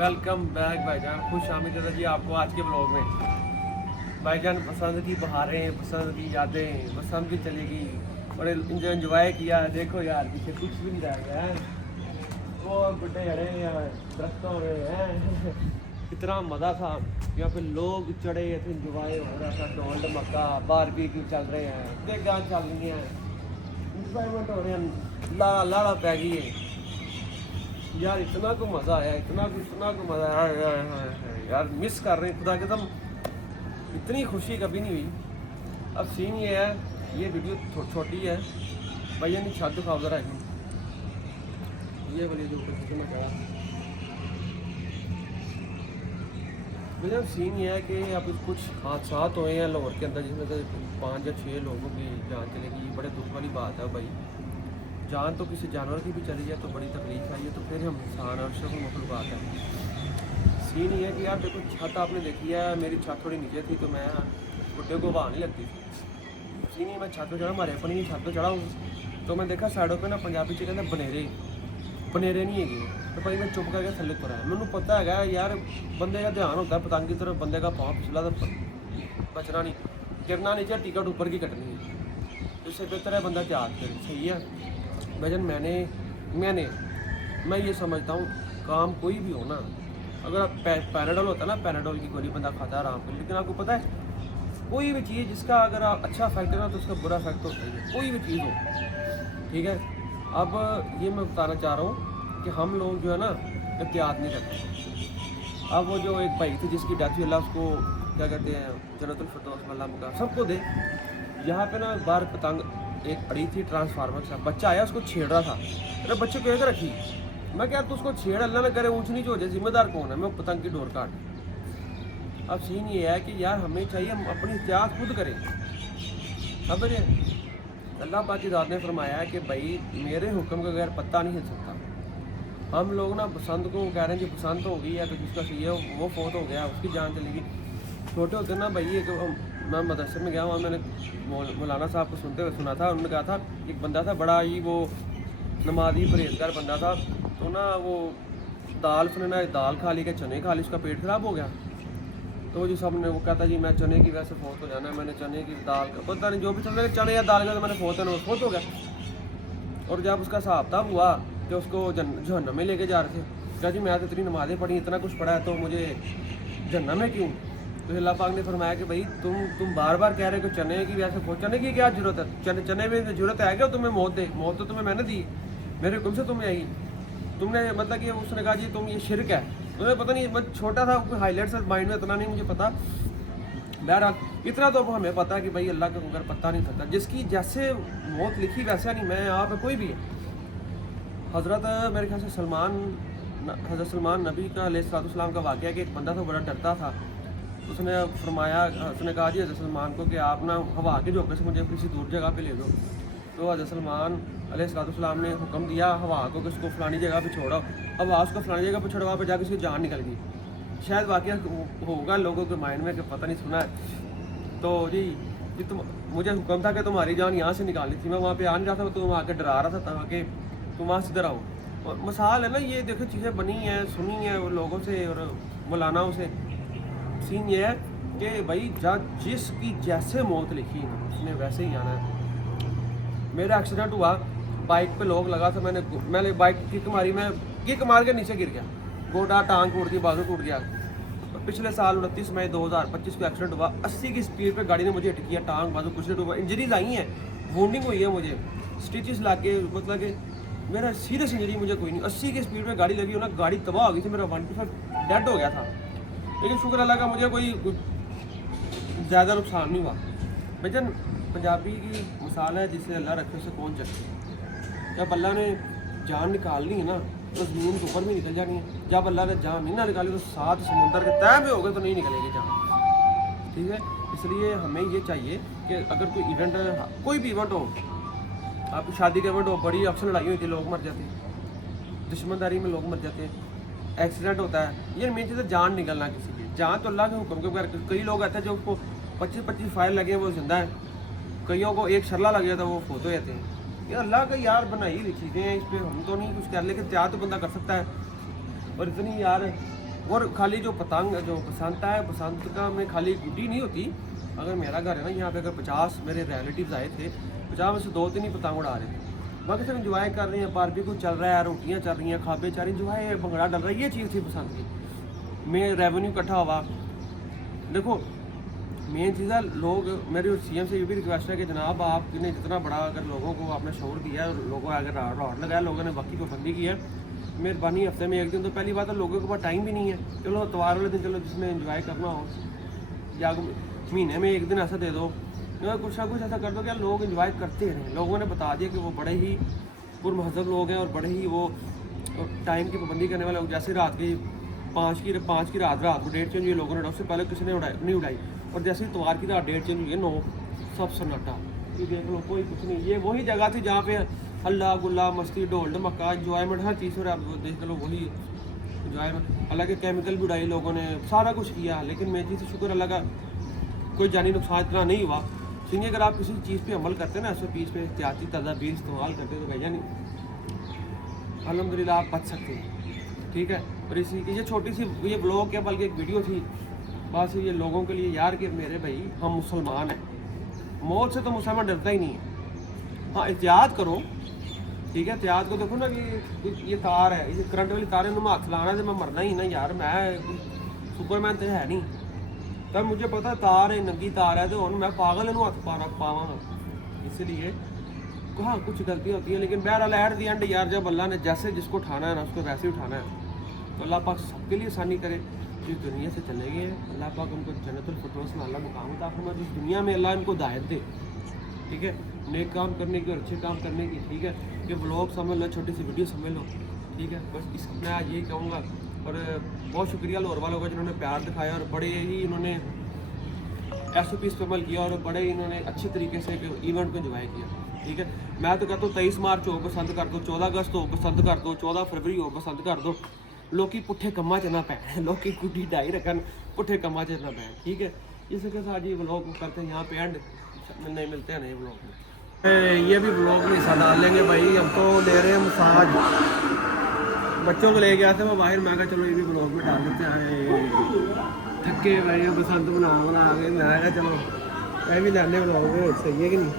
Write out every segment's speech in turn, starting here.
Welcome back भाईजान, खुश आमदीद जी आपको आज के ब्लॉग में। भाईजान पसंद की बहारें, पसंद की यादें, पसंद की चलेगी और इंजॉय किया। देखो यार पीछे कुछ भी नहीं रह गया है, वो गुड्डे हड़े दरख्तों में हैं। कितना मज़ा था यहाँ पे, लोग चढ़े थे, इंजॉय हो रहा था, ढोल ढमक्का, बारबेक्यू चल रहे हैं, केक चल रही हैं, इंजॉयमेंट हो रहे हैं, लाड़ा पै गई है यार। इतना को मज़ा आया, इतना को मज़ा आया यार। मिस कर रहे हैं खुदा के दम, इतनी खुशी कभी नहीं हुई। अब सीन ये है, ये वीडियो छोटी है भैया, नहीं छत दिखाओ ज़रा है ये बोलिए जो ऊपर मैं कहा भैया। सीन ये है कि अब कुछ हादसा हुए हैं लाहौर के अंदर, जिसमें से 5 या 6 लोगों की जान चलेगी। बड़े दुख वाली बात है भाई, जान तो किसी जानवर की भी चली जाए तो बड़ी तकलीफ आई है, तो फिर हम इंसान और सब मखलूक़ात है। सीन ये है कि यार देखो, छत आपने देखी है, मेरी छत थोड़ी नीचे थी तो मैं बुड्ढे को हवा नहीं लगती थी। सीन ये मैं छत पर चढ़ा, हमारे अपनी छत पर चढ़ा हूँ तो मैं देखा साइडों पे ना पंजाबी च कहते बनेरे नहीं है, तो भाई मैं चुप करके थले पर आया। मैंने पता है यार, बंदे का ध्यान होता है पतंग की तरफ, बंदे का पाँव पिछला तो बचना नहीं, गिरना नीचे, टिकट ऊपर की कटनी है। इससे बेहतर है बंदा त्याग करे, सही है भजन। मैं ये समझता हूँ, काम कोई भी हो ना, अगर आप पैराडोल होता है ना, पैराडोल की गोली बंदा खाता है आराम को, लेकिन आपको पता है कोई भी चीज़ जिसका अगर आप अच्छा इफेक्ट है ना तो उसका बुरा इफेक्ट होता है, कोई भी चीज़ हो, ठीक है। अब ये मैं बताना चाह रहा हूँ कि हम लोग जो है ना एहतियात नहीं करते। अब वो जो एक भाई थे जिसकी डेथ हुई, अल्लाह उसको क्या कहते हैं जन्नतुल फिरदौस वाला मुकाम सबको दे। यहाँ पे ना बाहर पतंग एक पड़ी थी ट्रांसफार्मर से, बच्चा आया उसको छेड़ रहा था। अरे बच्चे को एक रखी, मैं क्या तो उसको छेड़, अल्लाह न करे ऊँच नीच हो जाए, जिम्मेदार कौन है? मैं पतंग की डोर काट। अब सीन ये है कि यार हमें चाहिए हम अपनी एहतियात खुद करें। खबर है अल्लाह पाक की ज़ात ने फरमाया है कि भाई मेरे हुक्म का बगैर पत्ता नहीं हिल सकता। हम लोग ना बसंत को कह रहे हैं कि बसंत हो गई है तो जिसका सही है वो फोत हो गया, उसकी जान चलेगी। छोटे होते ना भाई, एक मैं मदरसे में गया वहाँ, मैंने मौलाना साहब को सुनते हुए सुना था। उन्होंने कहा था एक बंदा था बड़ा ही वो नमाजी परहेजगार बंदा था, तो ना वो उसने ना दाल खा ली, के चने खा ली, उसका पेट ख़राब हो गया। तो जी साहब ने वो कहता जी मैं चने की वैसे फोत हो जाना है, मैंने चने की दाल का पता नहीं जो भी था, चने या दाल का तो मैंने फोत हो गया। और जब उसका हिसाब किताब हुआ कि उसको जहन्नम में लेके जा रहे थे, क्या जी मैं तो इतनी नमाज़ें पढ़ी, इतना कुछ पढ़ा है, तो मुझे जहन्नम में क्यों? तो अल्लाह पाक ने फरमाया कि भाई तुम बार बार कह रहे हो कि चने की वैसे फोत, चने की क्या जरूरत है? चने में जरूरत है क्या तुम्हें मौत दे? मौत तो तुम्हें मैंने दी, मेरे हुक्म से तुम्हें आई। तुमने मतलब कि उसने कहा जी तुम ये शिरक है, तुम्हें पता नहीं, मैं छोटा था, कोई हाईलाइट्स माइंड में इतना नहीं मुझे पता। बहरहाल इतना तो हमने पता है कि भाई अल्लाह के हुक्म पता नहीं था, जिसकी जैसे मौत लिखी वैसा नहीं, मैं आप कोई भी है। हज़रत मेरे ख्याल से हज़रत सलमान नबी का अलैहिस्सलाम का वाक़या कि एक बंदा था बड़ा डरता था, उसने फरमाया, उसने कहा जी हज़रत सलमान को कि आप ना हवा के झोंके से मुझे किसी दूर जगह पे ले दो। तो हज़रत सलमान अलैहिस्सलाम ने हुक्म दिया हवा को कि उसको फलानी जगह पे छोड़ो। हवा उसको फलानी जगह पे छोड़वा पे जाकर उसकी जान निकल गई। शायद वाक़या होगा लोगों के माइंड में कि पता नहीं सुना है। तो जी तुम मुझे हुक्म था कि तुम्हारी जान यहाँ से निकालनी थी, मैं वहाँ पे आ नहीं रहा था, तुम आके डरा रहा था ताकि तुम वहाँ से इधर आओ। और मिसाल है ना, ये देखो चीज़ें बनी हैं, सुनी हैं लोगों से और मौलानाओं से। सीन ये है कि भाई जिसकी जैसे मौत लिखी ना उसने वैसे ही आना है। मेरा एक्सीडेंट हुआ, बाइक पे लोग लगा था, मैंने बाइक किक मारी, मैं किक मार के नीचे गिर गया, गोडा टांग टूट गई, बाजू टूट गया। पिछले साल 29 मई 2025 को एक्सीडेंट हुआ, 80 की स्पीड पे गाड़ी ने मुझे हिट किया, टांग बाजू कुछ नहीं टूटा, इंजरीज आई हैं, वुंडिंग हुई है मुझे, स्टिचेस लग के, मतलब कि मेरा सीरियस इंजरी मुझे कोई नहीं। 80 की स्पीड पे गाड़ी लगी हो ना, गाड़ी तबाह हो गई थी, मेरा 125 डेड हो गया था, लेकिन शुक्र अल्लाह का मुझे कोई ज़्यादा नुकसान नहीं हुआ। भजन पंजाबी की मिसाल है, जिसे अल्लाह रखे उसे कौन चखे। जब अल्लाह ने जान निकालनी है ना तो ज़मीन के ऊपर भी निकल जानी है, जब अल्लाह ने जान नहीं ना निकाली तो 7 समुंदर के तय में हो गए तो नहीं निकलेगी जान, ठीक है। इसलिए हमें ये चाहिए कि अगर कोई इवेंट, कोई भी इवेंट हो, आपकी शादी का इवेंट हो, बड़ी अक्सर लड़ाई हुई थी, लोग मर जाते हैं, दुश्मनदारी में लोग मर जाते हैं, एक्सीडेंट होता है, ये मेन चीज़ है जान निकलना किसी की। जान तो अल्लाह के हुक्म के बगैर, कई लोग ऐसे हैं जो उसको 25-25 फायर लगे हैं वो जिंदा है, कईयों को एक शर्ला लग गया था वो फोत हो जाते हैं। ये अल्लाह का यार बनाई हुई चीज़ें हैं, इस पर हम तो नहीं कुछ कर, लेकिन त्याग तो बंदा कर सकता है। और इतनी यार اور खाली जो पतंग जो बसंत है, बसंत का में खाली गुड्डी नहीं होती। अगर मेरा घर है ना यहाँ पे, अगर 50 मेरे रिलेटिव्स आए थे, 50 में से 2-3 ही पतंग उड़ा रहे थे, बाकी सब इंजॉय कर रहे हैं, बारबेक्यू चल रहा है, रोटियाँ चल रही हैं, खाबे चल रही हैं, इंजॉय भंगड़ा डल रहा है। ये चीज़ थी बसंत की। में रेवेन्यू इकट्ठा हुआ। देखो मेन चीज़ है, लोग मेरी सीएम से ये भी रिक्वेस्ट है कि जनाब आपने जितना बड़ा अगर लोगों को आपने शौर दिया है और लोगों अगर रॉड लगाया, लोगों ने बाकी पाबंदी की है, मेहरबानी हफ्ते में एक दिन, तो पहली बात तो लोगों के पास टाइम भी नहीं है। चलो इतवार वाले दिन चलो जिसमें एंजॉय करना हो, या महीने में एक दिन ऐसा दे दो, या कुछ ना कुछ ऐसा कर दो कि लोग एंजॉय करते रहें। लोगों ने बता दिया कि वो बड़े ही पुरमहज़ब लोग हैं और बड़े ही वो टाइम की पाबंदी करने वाले लोग। जैसे रात की 5 की रात को डेट चेंज हुई, लोगों ने उससे पहले किसी ने नहीं उड़ाई, और जैसे ही इतवार की रात डेट चेंज हुई है 9, सब सन्नाटा कि देख लो कोई कुछ नहीं। ये वही जगह थी जहाँ पे हल्ला गुल्ला मस्ती ढोल ढमक्का एंजॉयमेंट हर चीज़ हो रहा है। आप देख लो वही एंजॉयमेंट। हालांकि केमिकल भी उड़ाई लोगों ने, सारा कुछ किया, लेकिन मेरी चीज़ से शुक्र अल्लाह का कोई जानी नुकसान इतना नहीं हुआ। इसलिए अगर आप किसी चीज़ पे अमल करते हैं ना, SOPs पे एहतियाती तदाबीर इस्तेमाल करते हैं, तो भैया नहीं अल्हम्दुलिल्लाह आप बच सकते हैं। ठीक है। और इसी की ये छोटी सी ये ब्लॉग क्या बल्कि एक वीडियो थी, बस ये लोगों के लिए यार कि मेरे भाई हम मुसलमान हैं, मौत से तो मुसलमान डरता ही नहीं है। हाँ एहतियात करो, ठीक है। एहतियात को देखो ना कि ये तार है, ये करंट वाली तार है, मैं हाथ लाना तो मैं मरना ही ना यार, मैं सुपरमैन तो है नहीं। तब मुझे पता तार है, नंगी तार है, तो मैं पागल है हाथ पावांगा। इसलिए हाँ कुछ गलती होती है, लेकिन बहरहाल एट दी एंड यार जब अल्लाह ने जैसे जिसको उठाना है ना उसको वैसे ही उठाना है। तो अल्लाह पाक सबके लिए आसानी करे। जिस दुनिया से चले गए अल्लाह पाक उनको जन्नतुल फिरदौस में अल्लाह मुकाम अता फरमाए, जिस दुनिया में अल्लाह इनको हिदायत दे, ठीक है, नेक काम करने की और अच्छे काम करने की। ठीक है, ये व्लॉग समझ लो, छोटी सी वीडियो समझ लो, ठीक है। बस इस मैं आज यही कहूँगा। और बहुत शुक्रिया लाहौर वालों का जिन्होंने प्यार दिखाया और बड़े ही इन्होंने SOPs पे अमल किया और बड़े इन्होंने अच्छे तरीके से इवेंट को एंजॉय किया। ठीक है, मैं तो कहता हूँ 23 मार्च हो पसंद कर दो, 14 अगस्त हो पसंद कर दो, 14 फरवरी हो पसंद कर दो। लोग पुट्ठे कम्मा च ना पैन, लोग गुड्डी डाई रखन, पुट्ठे कम्मा च ना पैन। ठीक है, इसके साथ ये व्लॉग को करते हैं यहाँ पे एंड, नहीं मिलते हैं नए व्लॉग में। ये भी व्लॉग में हिस्सा डाल लेंगे भाई। हम तो ले रहे हैं मसाज, बच्चों को ले गया था मैं बाहर, मैं कहा चलो ये भी व्लॉग में डाल देते हैं। थके भाई बसंत बना के, मैं कहा चलो मैं भी लाने व्लॉग में, सही है कि नहीं।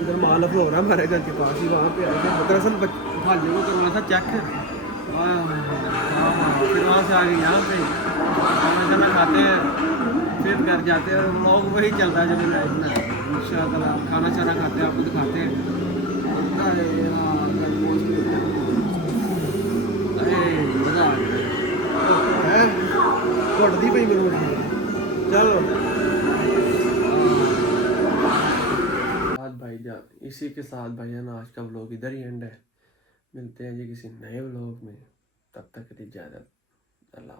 इधर मालफ हो रहा हमारे घर के पास ही, वहाँ पे आए थे दरअसल भाइयों को करना था चेक, फिर वहाँ से आगे यहाँ पे खाना खाते हैं, फिर घर जाते हैं, और व्लॉग वही चलता है जब लाइफ में इंशाअल्लाह। खाना शाना खाते हैं, आपको दिखाते हैं। मज़ा आ गया घुटती पई मेरे। चलो भाईजान, इसी के साथ भाईजान आज का व्लॉग इधर ही एंड है। मिलते हैं जी किसी नए व्लॉग में, तब तक की इजाज़त, अल्लाह।